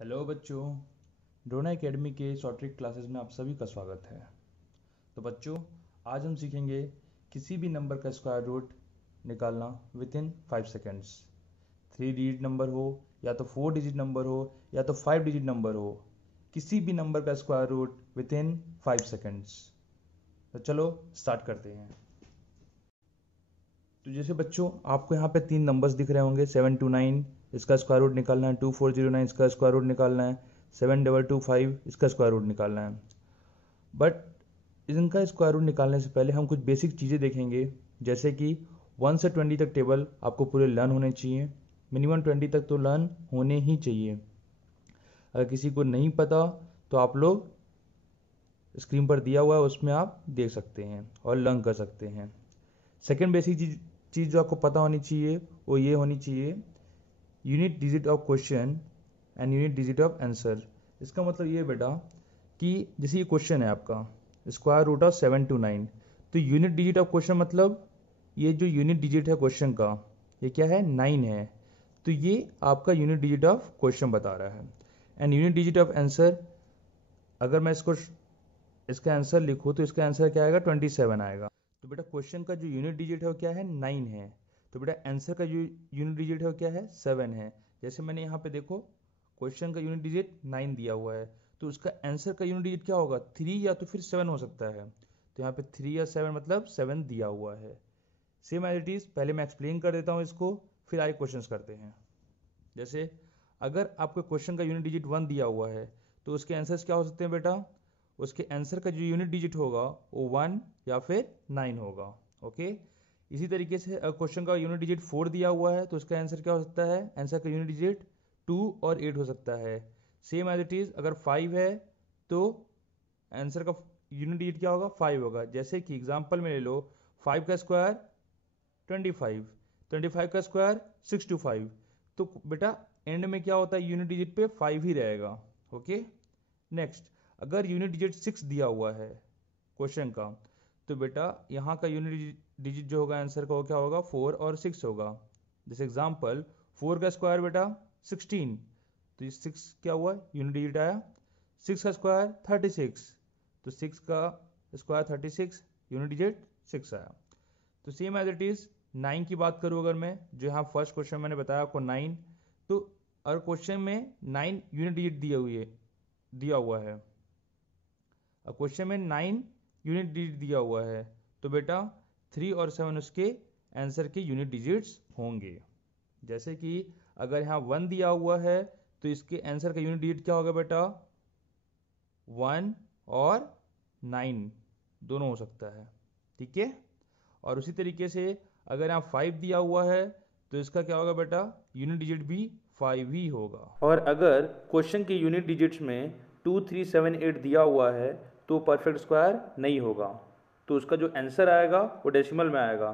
Hello बच्चों, Drona academy के short trick classes में आप सभी का स्वागत है। तो बच्चों, आज हम सीखेंगे किसी भी नंबर का स्क्वायर रूट निकालना with in 5 seconds. 3 digit number हो या तो 4 डिजिट नंबर हो या तो 5 डिजिट नंबर हो, किसी भी नंबर का square root within 5 seconds. तो चलो स्टार्ट करते हैं। तो जैसे बच्चों, आपको यहाँ पे 3 नंबर्स दिख रहे होंगे, 729 इसका स्क्वायर रूट निकालना है, 2409 इसका स्क्वायर रूट निकालना है, 7225 इसका स्क्वायर रूट निकालना है। बट इनका स्क्वायर रूट निकालने से पहले हम कुछ बेसिक चीज़ें देखेंगे, जैसे कि 1 से 20 तक टेबल आपको पूरे लर्न होने चाहिए। मिनिमम 20 तक तो लर्न होने ही चाहिए। अगर किसी को नहीं पता तो आप लोग स्क्रीन पर दिया हुआ है, उसमें आप देख सकते हैं और लर्न कर सकते हैं। सेकेंड बेसिक चीज़ जो आपको पता होनी चाहिए वो ये होनी चाहिए, unit digit of question and unit digit of answer. इसका मतलब ये बेटा कि जैसे ये क्वेश्चन है आपका स्क्वायर रूट ऑफ 729, तो यूनिट डिजिट ऑफ क्वेश्चन मतलब ये जो यूनिट डिजिट है क्वेश्चन का, ये क्या है, 9 है। तो ये आपका यूनिट डिजिट ऑफ क्वेश्चन बता रहा है। And unit digit of answer, अगर मैं इसका आंसर लिखूँ तो इसका आंसर क्या आएगा, 27 आएगा। तो बेटा क्वेश्चन का जो यूनिट डिजिट है वो क्या है, 9 है। तो बेटा आंसर का जो यूनिट डिजिट है वो क्या है, 7 है। जैसे मैंने यहाँ पे देखो, क्वेश्चन का यूनिट डिजिट 9 दिया हुआ है, तो उसका आंसर का यूनिट डिजिट क्या होगा, 3 या तो फिर 7 हो सकता है। तो यहाँ पे 3 या 7 मतलब 7 दिया हुआ है। सेम एज इट इज, पहले मैं एक्सप्लेन कर देता हूँ इसको, फिर आगे क्वेश्चन करते हैं। जैसे अगर आपको क्वेश्चन का यूनिट डिजिट 1 दिया हुआ है, तो उसके आंसर्स क्या हो सकते हैं बेटा, उसके आंसर का जो यूनिट डिजिट होगा वो 1 या फिर 9 होगा। ओके, इसी तरीके से क्वेश्चन का यूनिट डिजिट 4 दिया हुआ है, तो उसका आंसर क्या हो सकता है, आंसर का यूनिट डिजिट 2 और 8 हो सकता है। सेम एज इट इज, अगर 5 है तो आंसर का यूनिट डिजिट क्या होगा, 5 होगा। जैसे कि एग्जांपल में ले लो, 5 का स्क्वायर 25, 25 का स्क्वायर 625। तो बेटा एंड में क्या होता है, यूनिट डिजिट पे 5 ही रहेगा। ओके, नेक्स्ट, अगर यूनिट डिजिट 6 दिया हुआ है क्वेश्चन का, तो बेटा यहाँ का यूनिट डिजिट जो होगा आंसर का वो क्या होगा, 4 और 6 होगा। जैसे एग्जांपल, 4 का स्क्वायर बेटा 16, तो ये 6 क्या हुआ, यूनिट डिजिट आया। 6 का स्क्वायर 36, तो 6 का स्क्वायर 36, यूनिट डिजिट 6 आया। तो सेम एज इट इज 9 की बात करूँ अगर मैं, जो यहाँ फर्स्ट क्वेश्चन मैंने बताया आपको 9, तो अगर क्वेश्चन में 9 यूनिट डिजिट दिया हुआ है, अब क्वेश्चन में 9 यूनिट डिजिट दिया हुआ है, तो बेटा 3 और 7 उसके आंसर के यूनिट डिजिट्स होंगे। जैसे कि अगर यहाँ 1 दिया हुआ है, तो इसके आंसर का यूनिट डिजिट क्या होगा बेटा, 1 और 9 दोनों हो सकता है। ठीक है, और उसी तरीके से अगर यहाँ 5 दिया हुआ है, तो इसका क्या होगा बेटा, यूनिट डिजिट भी 5 ही होगा। और अगर क्वेश्चन के यूनिट डिजिट्स में 2, 3, 7, 8 दिया हुआ है तो परफेक्ट स्क्वायर नहीं होगा, तो उसका जो आंसर आएगा वो डेसिमल में आएगा।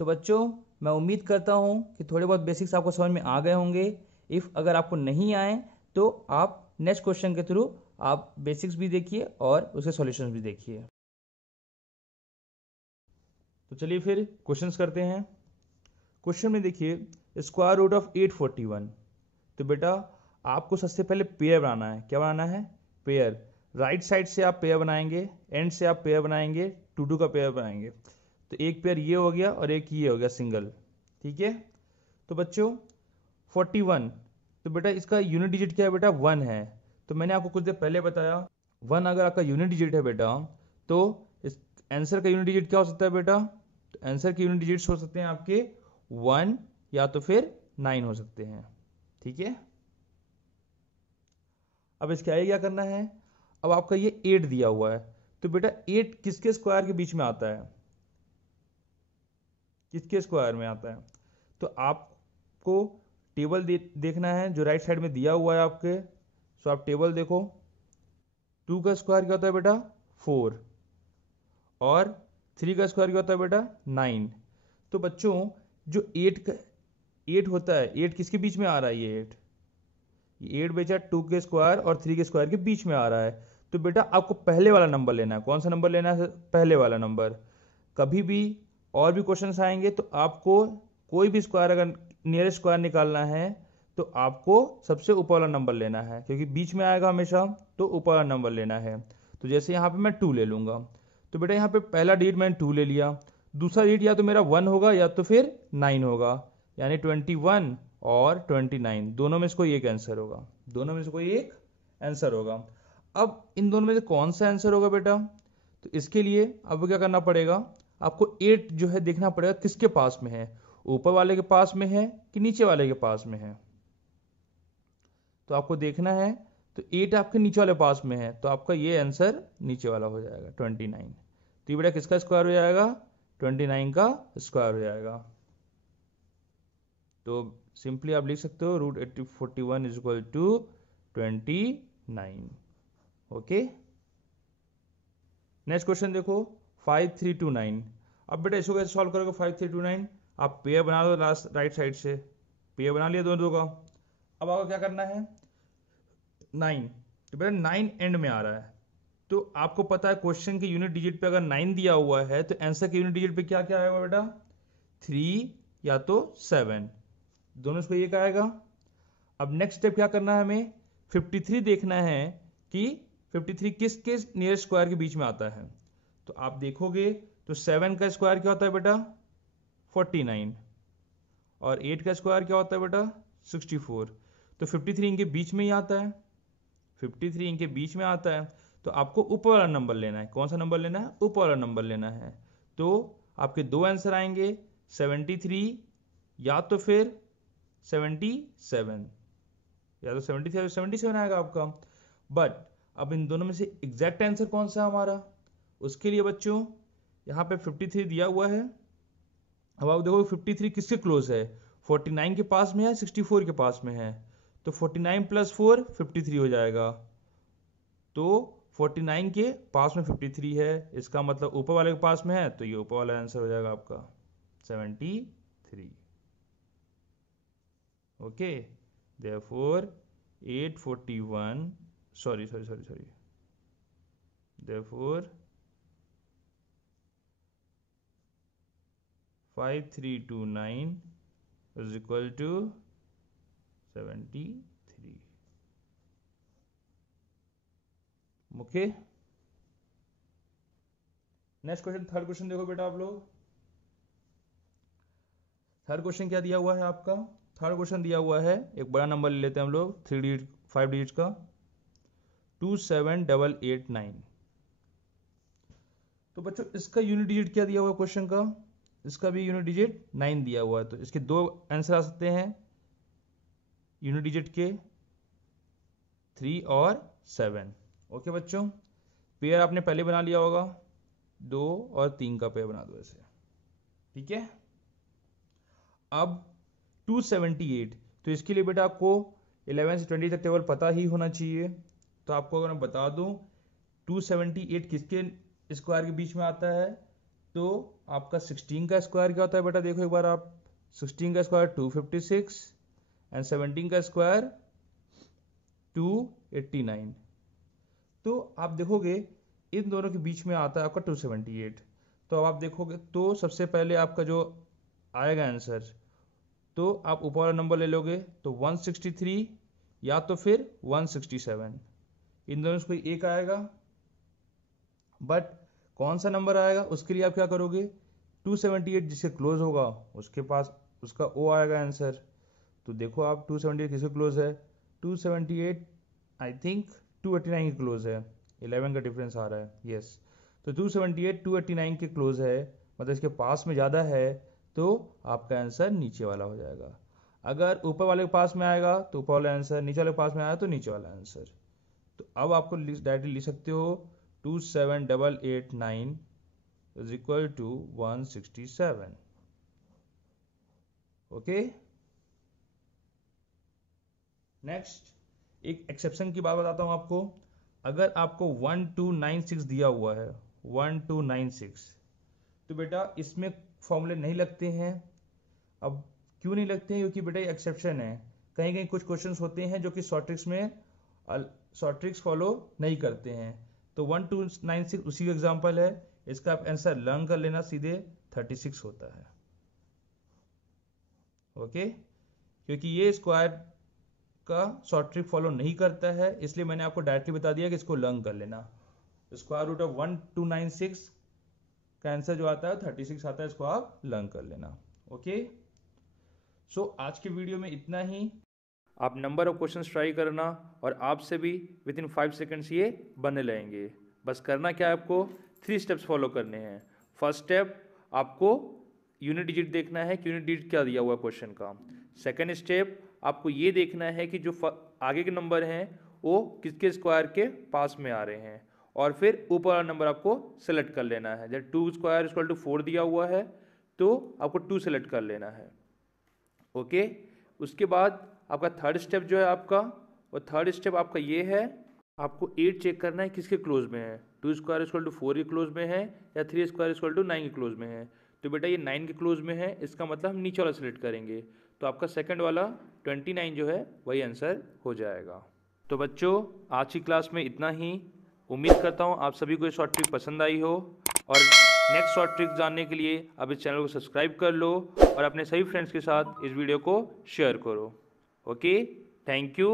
तो बच्चों, मैं उम्मीद करता हूँ कि थोड़े बहुत बेसिक्स आपको समझ में आ गए होंगे। इफ़ अगर आपको नहीं आए तो आप नेक्स्ट क्वेश्चन के थ्रू आप बेसिक्स भी देखिए और उसके सॉल्यूशंस भी देखिए। तो चलिए फिर क्वेश्चंस करते हैं। क्वेश्चन में देखिए स्क्वायर रूट ऑफ 841। तो बेटा आपको सबसे पहले पेयर बनाना है। क्या बनाना है, पेयर। राइट साइड से आप पेयर बनाएंगे, एंड से आप पेयर बनाएंगे, 2 का पेयर बनाएंगे। तो एक पेयर ये हो गया और एक ये हो गया सिंगल। ठीक है, तो बच्चों 41, तो बेटा इसका यूनिट डिजिट क्या है बेटा, 1 है। तो मैंने आपको कुछ देर पहले बताया 1 अगर आपका यूनिट डिजिट है बेटा, तो इस आंसर का यूनिट डिजिट क्या हो सकता है बेटा, तो आंसर के यूनिट डिजिट्स हो सकते हैं आपके 1 या तो फिर 9 हो सकते हैं। ठीक है, अब इसके आगे क्या करना है, अब आपका ये 8 दिया हुआ है, तो बेटा 8 किसके स्क्वायर के बीच में आता है, किसके स्क्वायर में आता है। तो आपको टेबल देखना है जो राइट साइड में दिया हुआ है आपके। सो आप टेबल देखो, 2 का स्क्वायर क्या होता है बेटा, 4, और 3 का स्क्वायर क्या होता है बेटा, 9। तो बच्चों जो 8 होता है, 8 किसके बीच में आ रहा है, ये 8 बेचा 2 के स्क्वायर और 3 के स्क्वायर के बीच में आ रहा है। तो बेटा आपको पहले वाला नंबर लेना है। कौन सा नंबर लेना है, पहले वाला नंबर। कभी भी और भी क्वेश्चंस आएंगे तो आपको कोई भी स्क्वायर अगर नियरेस्ट स्क्वायर निकालना है, तो आपको सबसे ऊपर वाला नंबर लेना है, क्योंकि बीच में आएगा हमेशा, तो ऊपर वाला नंबर लेना है। तो जैसे यहाँ पे मैं 2 ले लूँगा, तो बेटा यहाँ पे पहला डिजिट मैंने 2 ले लिया, दूसरा डिजिट या तो मेरा 1 होगा या तो फिर 9 होगा, यानी 21 और 29 दोनों में से कोई एक आंसर होगा, दोनों में से कोई एक आंसर होगा। अब इन दोनों में से कौन सा आंसर होगा बेटा, तो इसके लिए अब क्या करना पड़ेगा, आपको 8 जो है देखना पड़ेगा किसके पास में है, ऊपर वाले के पास में है कि नीचे वाले के पास में है। तो आपको देखना है, तो 8 आपके नीचे वाले पास में है, तो आपका ये आंसर नीचे वाला हो जाएगा 29। तो ये बेटा किसका स्क्वायर हो जाएगा, 29 का स्क्वायर हो जाएगा। तो सिंपली आप लिख सकते हो √8041 is equal to 29। Okay, next question देखो 5329। अब बेटा इसको कैसे सॉल्व करोगे 5329, आप पेयर बना दो लास्ट राइट साइड से, पेयर बना लिया दोनों का। अब आपको क्या करना है 9, तो बेटा 9 एंड में आ रहा है, तो आपको पता है क्वेश्चन के यूनिट डिजिट पे अगर 9 दिया हुआ है तो आंसर के यूनिट डिजिट पे क्या क्या आएगा बेटा, 3 या तो 7, दोनों से एक आएगा। अब नेक्स्ट स्टेप क्या करना है, हमें 53 देखना है कि 53 किस किस नियरेस्ट स्क्वायर के बीच में आता है। तो आप देखोगे तो 7 का स्क्वायर क्या होता है बेटा 49, और 8 का स्क्वायर क्या होता है बेटा 64, तो 53 इनके बीच में ही आता है, 53 इनके बीच में आता है। तो आपको ऊपर वाला नंबर लेना है, कौन सा नंबर लेना है, ऊपर वाला नंबर लेना है। तो आपके दो आंसर आएंगे 73 या तो फिर 77, या तो 73 या तो 77 आएगा आपका। बट अब इन दोनों में से एग्जैक्ट आंसर कौन सा हमारा, उसके लिए बच्चों यहाँ पे 53 दिया हुआ है। अब आप देखो 53 किसके क्लोज है, 49 के पास में है, 64 के पास में है, तो 49 + 4 53 हो जाएगा। तो 49 के पास में 53 है, इसका मतलब ऊपर वाले के पास में है, तो ये ऊपर वाला आंसर हो जाएगा आपका 73। Okay, therefore 841 sorry therefore 5329 is equal to 73। Okay, next question, third question देखो बेटा आप लोग। थर्ड क्वेश्चन क्या दिया हुआ है आपका, थर्ड क्वेश्चन दिया हुआ है, एक बड़ा नंबर ले लेते हैं हम लोग 3 डिजिट 5 डिजिट का 27889। तो बच्चों इसका यूनिट डिजिट क्या दिया हुआ है क्वेश्चन का, इसका भी यूनिट डिजिट 9 दिया हुआ है, तो इसके दो आंसर आ सकते हैं यूनिट डिजिट के 3 और 7। ओके बच्चों, पेयर आपने पहले बना लिया होगा, 2 और 3 का पेयर बना दो ऐसे, ठीक है। अब 278, तो इसके लिए बेटा आपको 11 से 20 तक टेबल पता ही होना चाहिए। तो आपको अगर मैं बता दूं 278 किसके स्क्वायर के बीच में आता है, तो आपका 16 का स्क्वायर क्या होता है बेटा, देखो एक बार आप, 16 का स्क्वायर 256 एंड 17 का स्क्वायर 289। तो आप देखोगे इन दोनों के बीच में आता है आपका 278। तो अब आप देखोगे तो सबसे पहले आपका जो आएगा आंसर, तो आप ऊपर वाला नंबर ले लोगे तो 163 या तो फिर 167, इन दोनों से कोई एक आएगा। बट कौन सा नंबर आएगा उसके लिए आप क्या करोगे, 278 जिसके क्लोज होगा उसके पास उसका ओ आएगा आंसर। तो देखो आप 278 किसके क्लोज है, 278 आई थिंक 289 के क्लोज है, 11 का डिफरेंस आ रहा है, यस। तो 278 289 के क्लोज है, मतलब इसके पास में ज़्यादा है, तो आपका आंसर नीचे वाला हो जाएगा। अगर ऊपर वाले के पास में आएगा तो ऊपर वाला आंसर, नीचे वाले के पास में आया तो नीचे वाला आंसर। तो अब आपको डायरेक्टली लिख सकते हो 27889 is equal to 167। Okay, next एक एक्सेप्शन की बात बताता हूं आपको। अगर आपको 1296 दिया हुआ है 1296, तो बेटा इसमें फॉर्मूले नहीं लगते हैं। अब क्यों नहीं लगते हैं, क्योंकि बेटा ये एक्सेप्शन है, कहीं कहीं कुछ क्वेश्चंस होते हैं जो कि शॉर्ट ट्रिक्स में शॉर्ट ट्रिक्स फॉलो नहीं करते हैं। तो 1296 उसी का एग्जाम्पल है, इसका आप आंसर लर्न कर लेना, सीधे 36 होता है। ओके, क्योंकि ये स्क्वायर का शॉर्ट ट्रिक फॉलो नहीं करता है, इसलिए मैंने आपको डायरेक्टली बता दिया कि इसको लर्न कर लेना। स्क्वायर रूट ऑफ 1296 का आंसर जो आता है 36 आता है, इसको आप लर्न कर लेना। ओके, सो आज के वीडियो में इतना ही। आप नंबर ऑफ क्वेश्चंस ट्राई करना और आपसे भी विद इन 5 सेकेंड्स ये बनने लगेंगे। बस करना क्या है, आपको 3 स्टेप्स फॉलो करने हैं। फर्स्ट स्टेप, आपको यूनिट डिजिट देखना है कि यूनिट डिजिट क्या दिया हुआ है क्वेश्चन का। सेकेंड स्टेप, आपको ये देखना है कि जो आगे के नंबर हैं वो किसके स्क्वायर के पास में आ रहे हैं, और फिर ऊपर वाला नंबर आपको सेलेक्ट कर लेना है। जब 2 स्क्वायर इक्वल टू 4 दिया हुआ है तो आपको 2 सेलेक्ट कर लेना है। ओके, उसके बाद आपका थर्ड स्टेप जो है आपका, और थर्ड स्टेप आपका ये है, आपको 8 चेक करना है किसके क्लोज में है। 2 स्क्वायर इक्वल टू 4 के क्लोज में है या 3 स्क्वायर इक्वल टू 9 के क्लोज में है। तो बेटा ये 9 के क्लोज में है, इसका मतलब हम नीचे वाला सेलेक्ट करेंगे, तो आपका सेकंड वाला 29 जो है वही आंसर हो जाएगा। तो बच्चों, आज की क्लास में इतना ही। उम्मीद करता हूँ आप सभी को ये शॉर्ट ट्रिक पसंद आई हो, और नेक्स्ट शॉर्ट ट्रिक जानने के लिए आप इस चैनल को सब्सक्राइब कर लो और अपने सभी फ्रेंड्स के साथ इस वीडियो को शेयर करो। Okay, thank you.